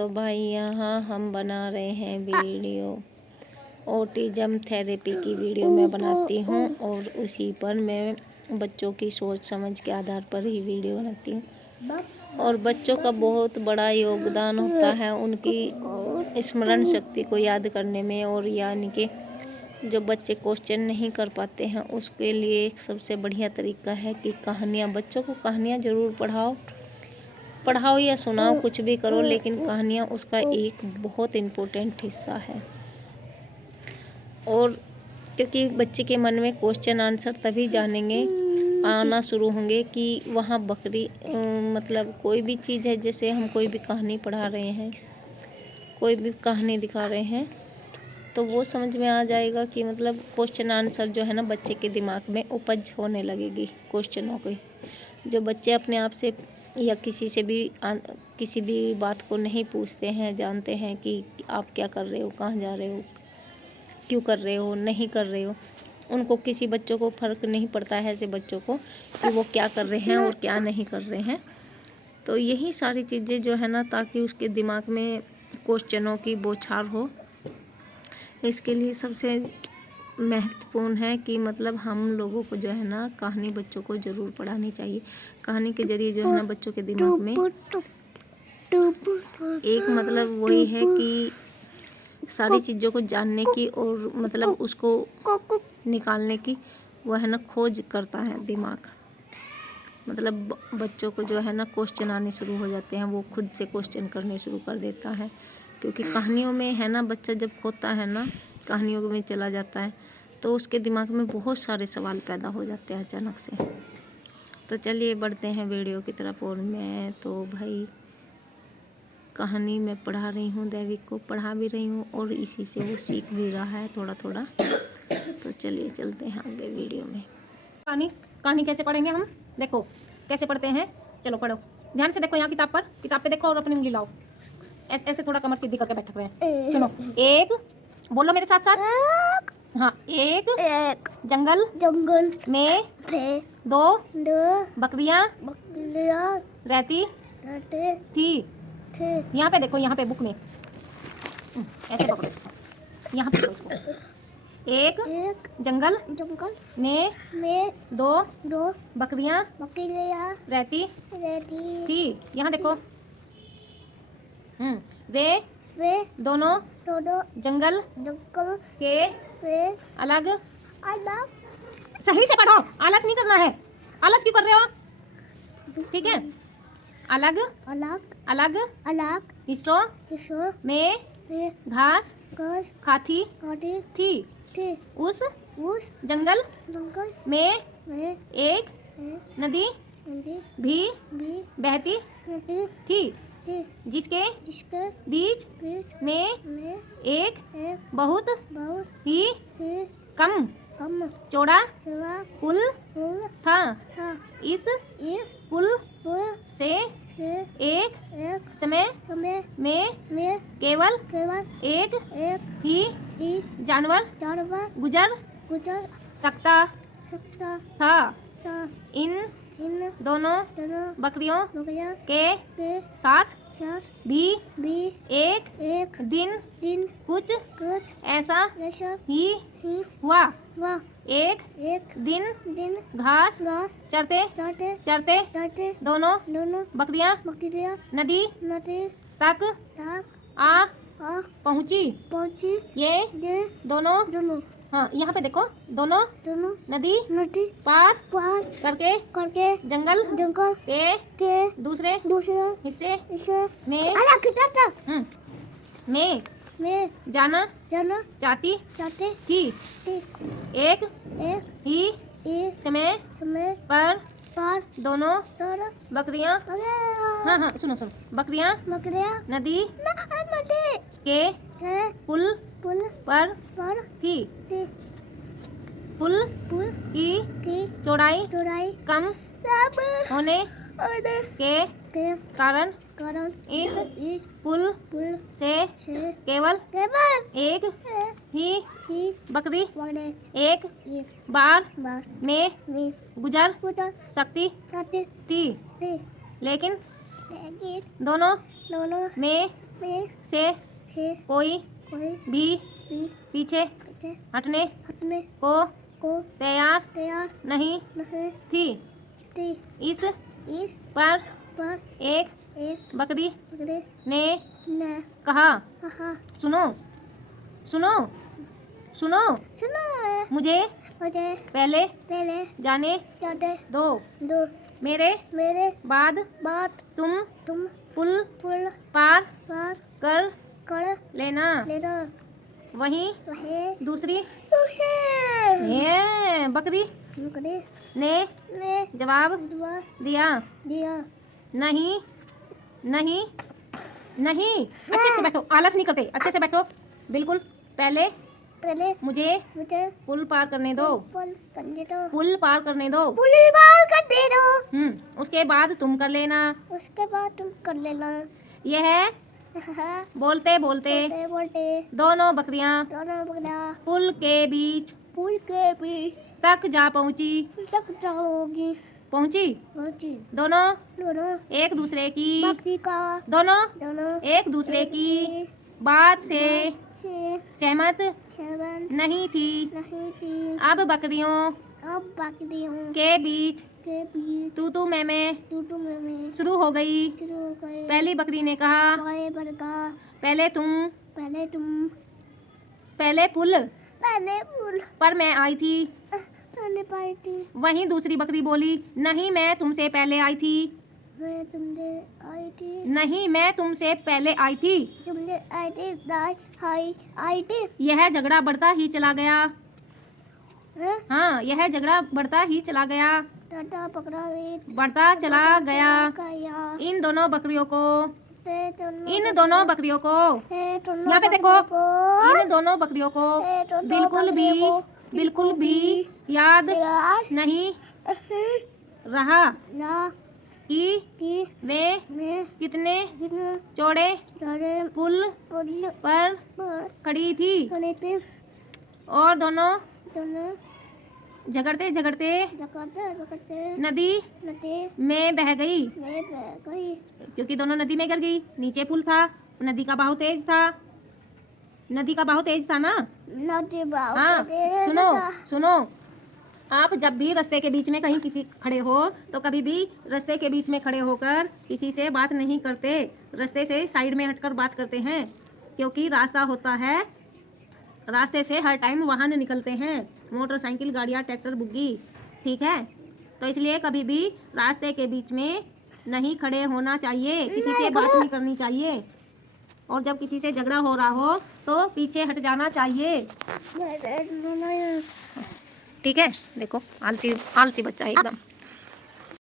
तो भाई यहाँ हम बना रहे हैं वीडियो, ऑटिज़म थेरेपी की वीडियो मैं बनाती हूँ और उसी पर मैं बच्चों की सोच समझ के आधार पर ही वीडियो बनाती हूँ। और बच्चों का बहुत बड़ा योगदान होता है उनकी स्मरण शक्ति को याद करने में, और यानी कि जो बच्चे क्वेश्चन नहीं कर पाते हैं उसके लिए एक सबसे बढ़िया तरीका है कि कहानियाँ, बच्चों को कहानियाँ ज़रूर पढ़ाओ या सुनाओ, कुछ भी करो, लेकिन कहानियाँ उसका एक बहुत इम्पोर्टेंट हिस्सा है। और क्योंकि बच्चे के मन में क्वेश्चन आंसर तभी जानेंगे, आना शुरू होंगे कि वहाँ बकरी मतलब कोई भी चीज़ है, जैसे हम कोई भी कहानी पढ़ा रहे हैं, कोई भी कहानी दिखा रहे हैं, तो वो समझ में आ जाएगा कि मतलब क्वेश्चन आंसर जो है ना बच्चे के दिमाग में उपज होने लगेगी क्वेश्चनों की। जो बच्चे अपने आप से या किसी से भी किसी भी बात को नहीं पूछते हैं, जानते हैं कि आप क्या कर रहे हो, कहाँ जा रहे हो, क्यों कर रहे हो, नहीं कर रहे हो, उनको किसी बच्चों को फ़र्क नहीं पड़ता है ऐसे बच्चों को कि वो क्या कर रहे हैं और क्या नहीं कर रहे हैं। तो यही सारी चीज़ें जो है ना, ताकि उसके दिमाग में क्वेश्चनों की बौछार हो, इसके लिए सबसे महत्वपूर्ण है कि मतलब हम लोगों को जो है ना कहानी बच्चों को ज़रूर पढ़ानी चाहिए। कहानी के ज़रिए जो है ना बच्चों के दिमाग में एक मतलब वही है कि सारी चीज़ों को जानने की और मतलब उसको निकालने की वो है ना खोज करता है दिमाग। मतलब बच्चों को जो है ना क्वेश्चन आने शुरू हो जाते हैं, वो खुद से क्वेश्चन करने शुरू कर देता है, क्योंकि कहानियों में है ना बच्चा जब खोता है ना, कहानियों में चला जाता है, तो उसके दिमाग में बहुत सारे सवाल पैदा हो जाते हैं अचानक से। तो चलिए बढ़ते हैं वीडियो की तरफ। और मैं तो भाई कहानी मैं पढ़ा रही हूँ, दैविक को पढ़ा भी रही हूँ और इसी से वो सीख भी रहा है थोड़ा थोड़ा। तो चलिए चलते हैं आगे वीडियो में। कहानी कैसे पढ़ेंगे हम, देखो कैसे पढ़ते हैं, चलो पढ़ो ध्यान से। देखो यहाँ किताब पे देखो और अपनी उंगली लाओ, ऐसे थोड़ा कमर सीधी करके बैठे हुए हैं। सुनो, एक, बोलो मेरे साथ साथ, हाँ, एक जंगल में दो बकरियां रहती थी। यहाँ पे देखो, यहाँ पे बुक में ऐसे पकड़ो इसको, यहाँ पे देखो इसको। एक जंगल में दो बकरियां रहती थी। यहाँ देखो, वे दोनों जंगल के अलग, सही से पढ़ो, आलस नहीं करना है, आलस क्यों कर रहे हो, ठीक है। अलग हिस्सों में घास खाती थी। उस जंगल में एक नदी भी बहती थी, जिसके बीच में एक बहुत ही कम चौड़ा पुल था। इस पुल से एक समय में केवल एक ही जानवर गुजर सकता था। इन दोनों बकरियों के साथ भी एक दिन कुछ ऐसा ही हुआ। एक दिन घास चरते दोनों बकरियां नदी तक आ पहुंची। ये दोनों, हाँ यहाँ पे देखो, दोनों नदी पार करके जंगल के दूसरे हिस्से में जाना चाहती थी। एक ही समय पर दोनों बकरियां, हाँ सुनो, बकरियां नदी के पुल पर थी। पुल की चौड़ाई कम होने के कारण इस पुल से केवल एक ही बकरी एक बार में गुजर सकती थी, लेकिन दोनों में से से कोई कोई भी भी पीछे पीछे हटने हटने को को तैयार तैयार नहीं नहीं थी। थी। इस इस पर पर एक एक बकरी बकरे ने ने कहा, कहा, सुनो सुनो सुनो, सुनो मुझे मुझे पहले पहले जाने जाने दो, दो, मेरे मेरे बाद बाद तुम तुम पुल पुल पार पार कर कर लेना। लेना। वहीं वही दूसरी है बकरी बकरे ने ने जवाब दुआ दिया, दिया। नहीं नहीं नहीं। अच्छे से बैठो, आलस नहीं करते, अच्छे से बैठो बिल्कुल। पहले पहले मुझे मुझे पुल पार करने दो, पुल करने दो, पुल पार करने दो। पुल पार कर दे दो। उसके बाद तुम कर लेना। उसके बाद तुम कर लेना। यह बोलते बोलते बोलते बोलते दोनों बकरियां दोनों बकरियां पुल के बीच पुल के बीच तक जा पहुंची। तक जाओगी। पहुंची पहुंची। दोनों दोनों एक दूसरे की बकरी का दोनों दोनों एक दूसरे की बात से से सहमत सेवन नहीं थी। नहीं थी। अब बकरियों अब बकरियों के बीच के बीच तू मैं टूटू में शुरू हो गई। शुरू हो गए। पहली बकरी ने कहा, बड़का पहले तुम पहले तुम पहले पुल पहले पुल पर मैं आई थी। पहले पाई थी। वहीं दूसरी बकरी बोली, नहीं मैं तुमसे पहले आई थी। मैं तुमसे आई थी। नहीं मैं तुमसे पहले आई थी। तुमसे आई थी। दाई हाई आई थी। यह झगड़ा बढ़ता ही चला गया। हैं? हाँ, यह झगड़ा बढ़ता ही चला गया, दादा पकड़ा हुई बढ़ता चला गया। गया। इन दोनों बकरियों को ते दोनों इन दोनों बकरियों को हे दोनों यहाँ पे देखो, बकरियों इन दोनों बकरियों को हे दोनों बिल्कुल भी बकरियों को बिल्कुल भी याद यार नहीं रहा ना कि वे मैं कितने बिना चौड़े डरे पुल पुल पर पर खड़ी थी खड़े थे। और दोनों दोनों झगड़ते झगड़ते जगते जगते नदी नदी में बह गई। में बह गई। क्योंकि दोनों नदी में गिर गई। नीचे पुल था, नदी का बहाव तेज था, नदी का बहाव तेज था ना। नदी बहाव हाँ, तेज सुनो था। सुनो, आप जब भी रास्ते के बीच में कहीं किसी खड़े हो तो कभी भी रास्ते के बीच में खड़े होकर किसी से बात नहीं करते, रास्ते से साइड में हटकर बात करते हैं। क्योंकि रास्ता होता है, रास्ते से हर टाइम वाहन निकलते हैं, मोटरसाइकिल, गाड़ियाँ, ट्रैक्टर, बुग्गी, ठीक है। तो इसलिए कभी भी रास्ते के बीच में नहीं खड़े होना चाहिए, किसी से बात नहीं करनी चाहिए। और जब किसी से झगड़ा हो रहा हो तो पीछे हट जाना चाहिए, ठीक है। देखो आलसी आलसी बच्चा है एकदम।